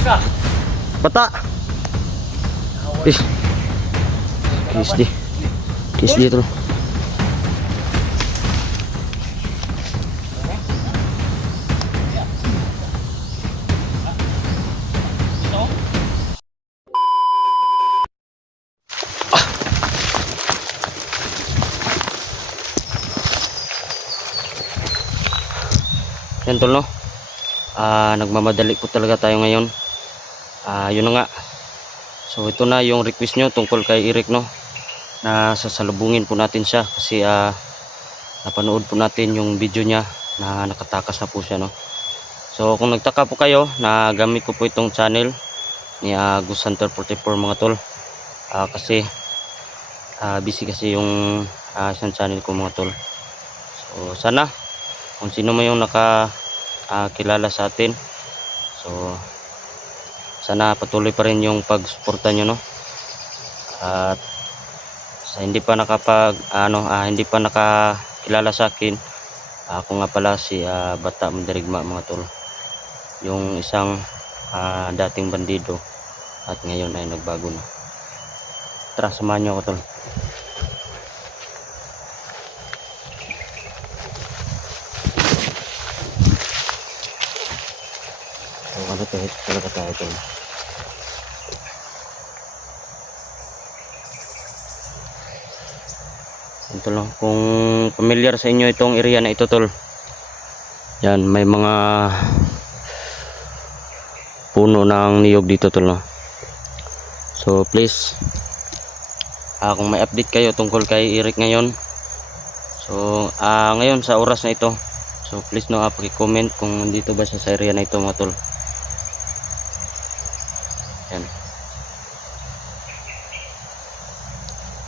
Bata. KSD. KSD tol. Yan tol no. Nagmamadali po talaga tayo ngayon. Yun na nga. So ito na yung request nyo tungkol kay Eric no. Na sasalubungin po natin siya kasi napanood po natin yung video niya na nakatakas na po siya no. So kung nagtaka po kayo, na gamit ko po itong channel ni Gus Hunter 44 mga tol. Kasi busy kasi yung isang channel ko mga tol. So sana kung sino man yung kilala sa atin, so sana patuloy pa rin yung pagsuporta nyo no. At sa hindi pa hindi pa nakakilala sa akin, ako nga pala si Bata Mandirigma mga tol, yung isang dating bandido at ngayon ay nagbago na. Tara, samahan nyo ako tol. So ano talaga tayo tol. Ito lang, kung familiar sa inyo itong area na ito tol, yan may mga puno ng niyog dito tol no? So please, kung may update kayo tungkol kay Eric ngayon, so ngayon sa oras na ito, so please no, paki-comment kung nandito ba siya sa area na ito mga tol. Yan.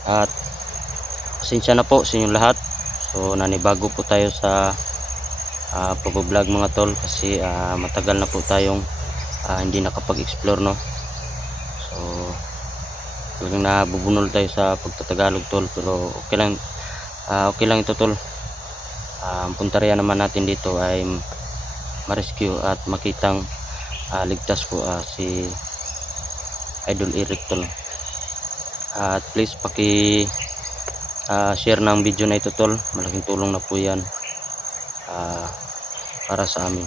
At pasensya na po sa inyong lahat. So nanibago po tayo sa pag-vlog mga tol kasi matagal na po tayong hindi nakapag-explore no. So talagang nabubunol tayo sa pagtatagalog tol, pero okay lang ito tol. Ang puntarya naman natin dito ay ma-rescue at makitang ligtas po si Idol Eric tol. At please share ng video na ito tol, malaking tulong na po yan para sa amin.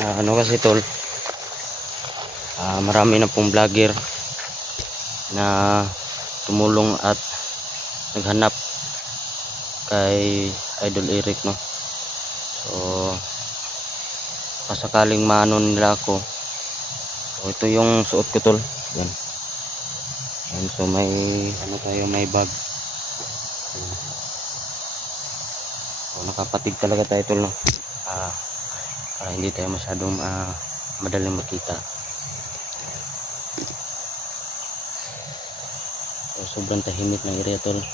Ano kasi tol, marami na pong vlogger na tumulong at naghanap kay Idol Eric no. So pasakaling maano nila ako, so ito yung suot ko tol. Yan. Yan, so may may bag. So nakapatig talaga tayo tol no. Para hindi tayo masyadong madaling makita. So sobrang tahimik ng area tol.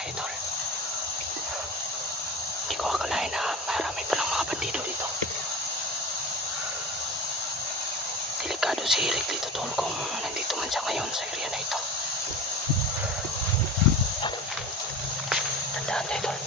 Idol, hindi ko akalain na marami palang mga bandido dito. Delikado si Eric dito tol kung nandito man siya ngayon sa area na ito. Tandaan tayo tol.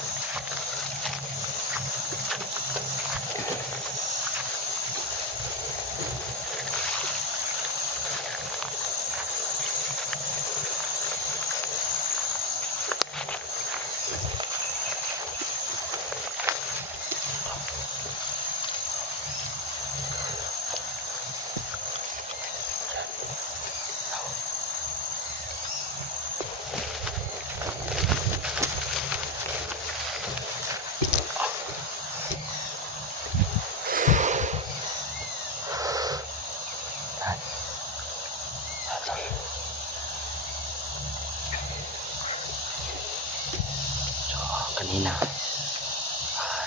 kanina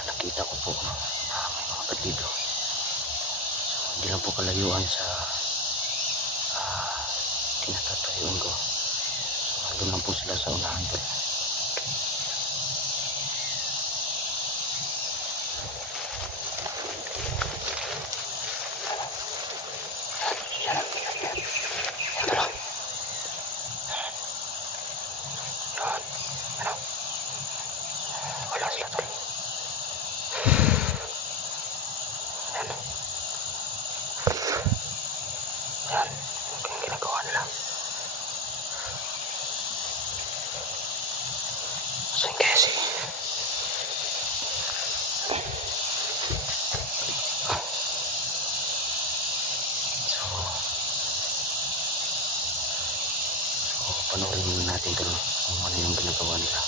nakita ko po no, na may mga bandido. So hindi lang po kalayuan sa tinatatayuan ko. So nandun lang po sila sa unahan po. Wala sila tol. Yan, yung ginagawa nila. So yung kasi panoorin muna natin tol kung ano yung ginagawa nila.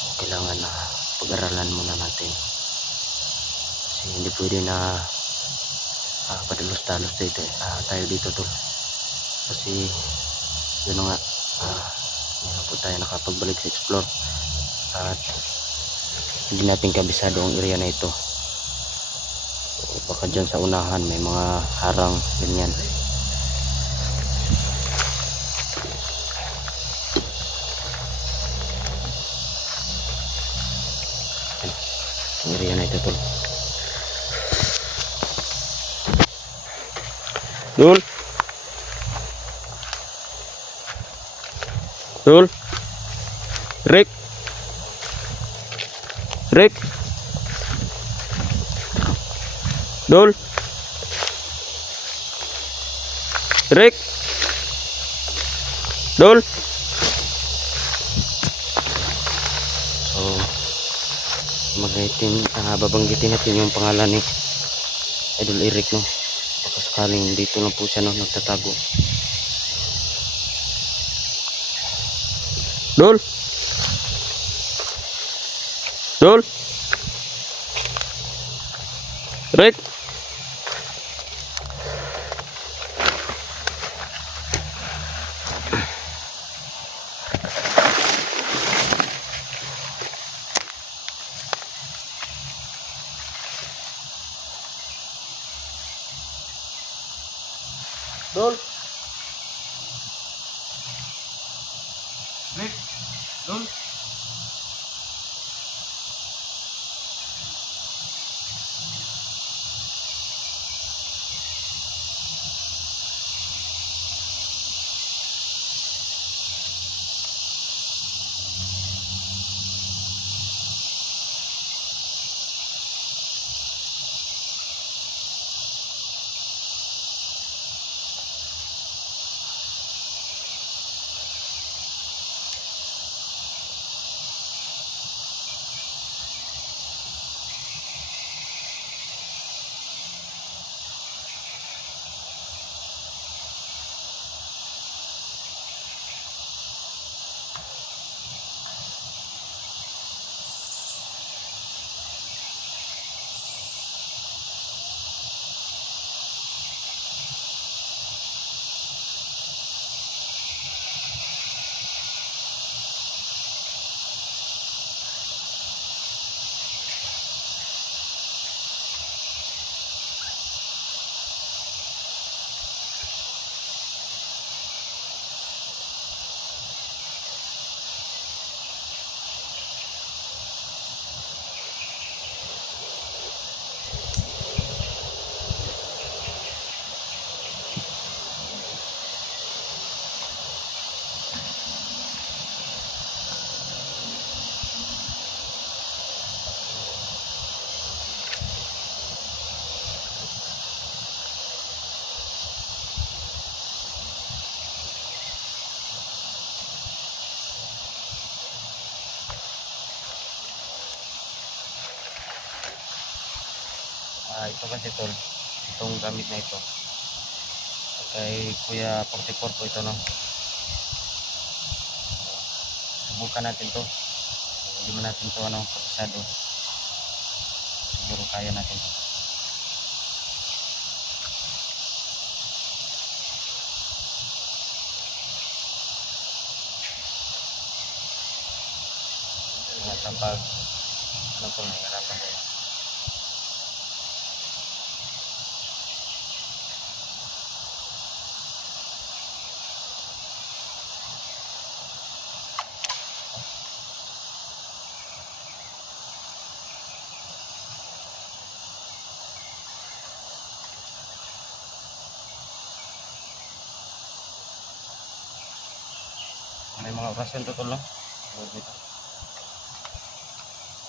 So kailangan na pag-aralan muna natin kasi hindi pwede na padalos-dalos dito, tayo dito tol kasi yun na nga, hindi na po tayo nakapagbalik sa explore at hindi natin kabisado ang area na ito. So, baka dyan sa unahan may mga harang ganyan. Ang area na ito tol. Dul Dul Rick Rick Dul Rick Dul. So babanggitin natin yung pangalan ni Idol Eric no. Baka sakaling dito lang po siya no, nagtatago. Dul Dul Rick Dul Rick Dul. Ito kasi tol, itong gamit na ito kay Kuya 44 po ito no. Subukan natin to, hindi mo natin to kabisado, siguro kaya natin to. sa pag ano po nahihirapan tayo. May mga okasyon to tol, no? So, dito.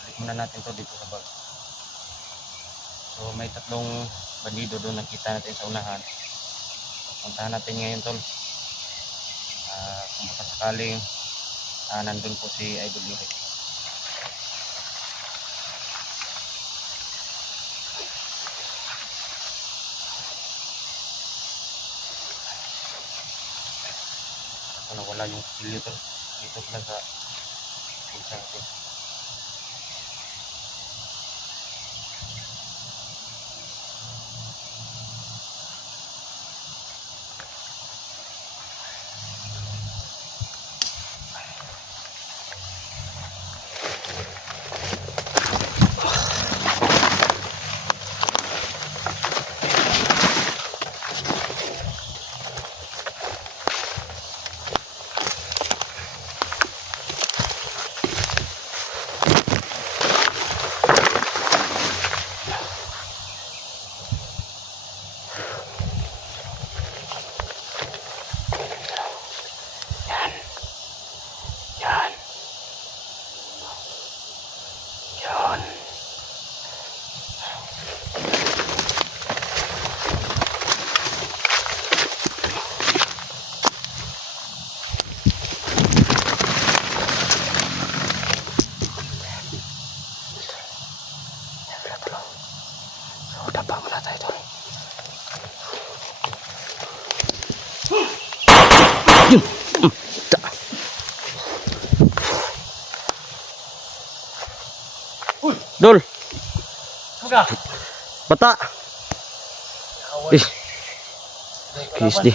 Balik muna natin to dito sa bag. So may tatlong bandido doon nakita natin sa unahan. Puntahan natin ngayon tol. Kung baka sakaling nandun po si Idol Eric. Nawala yung kutsilyo tol. Dito lang sa bulsa natin. Dol. Bata. Kiss di.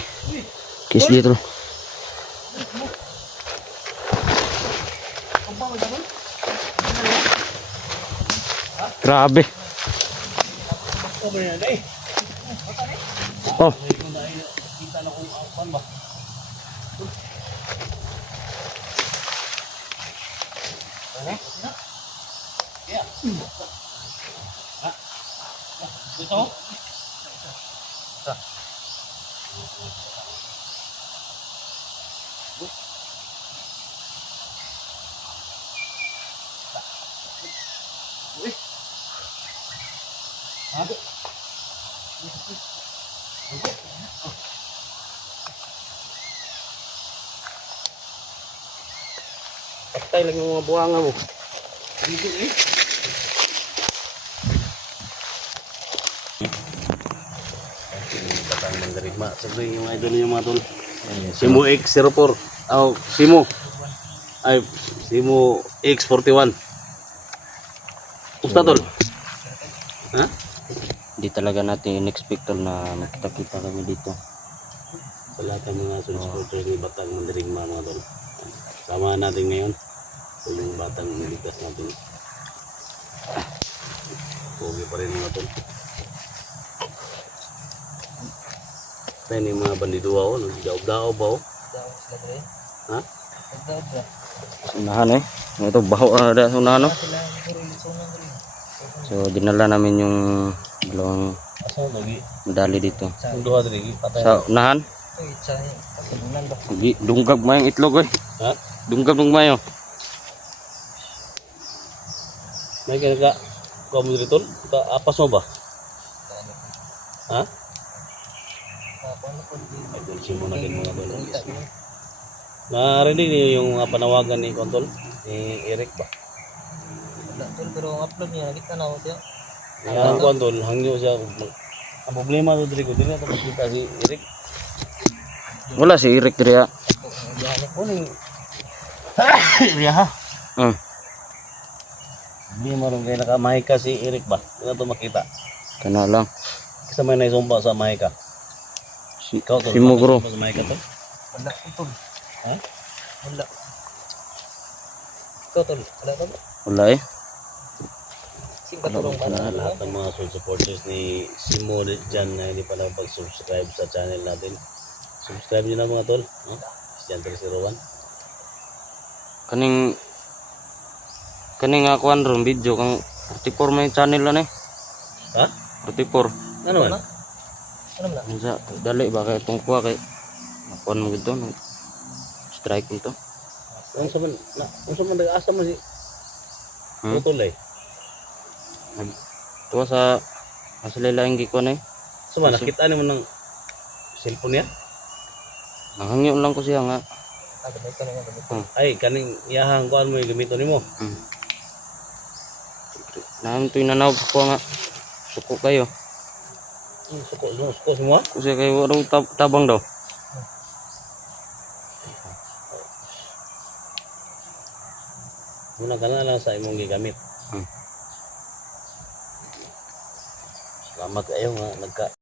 Kiss di tol. Grabe. Oh. Patay lang yung mga buhanga mo. Batang Mandarigma. Sabi yung idol niyo mga tol. Simo X04. Oh, Simo. Ay, Simo X41. Pusta tol? Ha? Hindi talaga natin in-expect tol na makita-kita kami dito. Sa lahat ng mga supporters ni Batang Mandarigma mga tol. Sama natin ngayon. Ito yung batang niligtas natin. Pogi pa rin mga tol. Kaya yung mga bandido ako, nagdaob-daob ba ako? Ha? Sunahan eh. Ito baho ada sunahan no? So dinala namin yung dalawang medali dito. Sa unahan? Dunggag mo yung itlog eh. Ha? Dunggag mo mayo. May kaya ka mo dito? Apas mo ba? Ha? Idol Simo na din mga tol. Narinig niyo yung panawagan ni Kontol? Ni Eric ba? Wala tol, pero ang upload niya, kita na ako siya. Ang Kontol, hangyo siya. Ang problema to dito, dili na kita si Eric. Wala si Eric diri. Kuning Iriya ha. Hindi mo rin kayo nakamahika si Eric ba? Hindi na ito makita. Kana lang. Kasi may naisumpa sa mahika. Si Mugro. Wala tol. Ha? Wala. Ikaw tol, wala tol. Wala eh. Sim katulong ba na? Lahat ng mga soul supporters ni Simo dyan na hindi pa nakapag-subscribe sa channel natin. Subscribe nyo na mga tol. No? Christian 301. Kaning ako ron video kang 44 may channel na eh. Ha? 44. Ano man? Ano na? Unsa dali ba kay tong kuha kay nakuan mo gito strike nito. Unsa man nag-asa mo si Utol eh. Tuwa sa asalilaing gikuan eh. So man nakita nimo ng cellphone niya? Nahangyo lang ko siya nga. Ah, gamit ka na nga gamit. Ay kaning iyahang kuan mo gamiton nimo. Naam to inanaw ko nga. Suko kayo. Suko semua. Kasi kayo warong tabang daw. Muna ka na lang sa imong gigamit. Salamat kayo nga nagka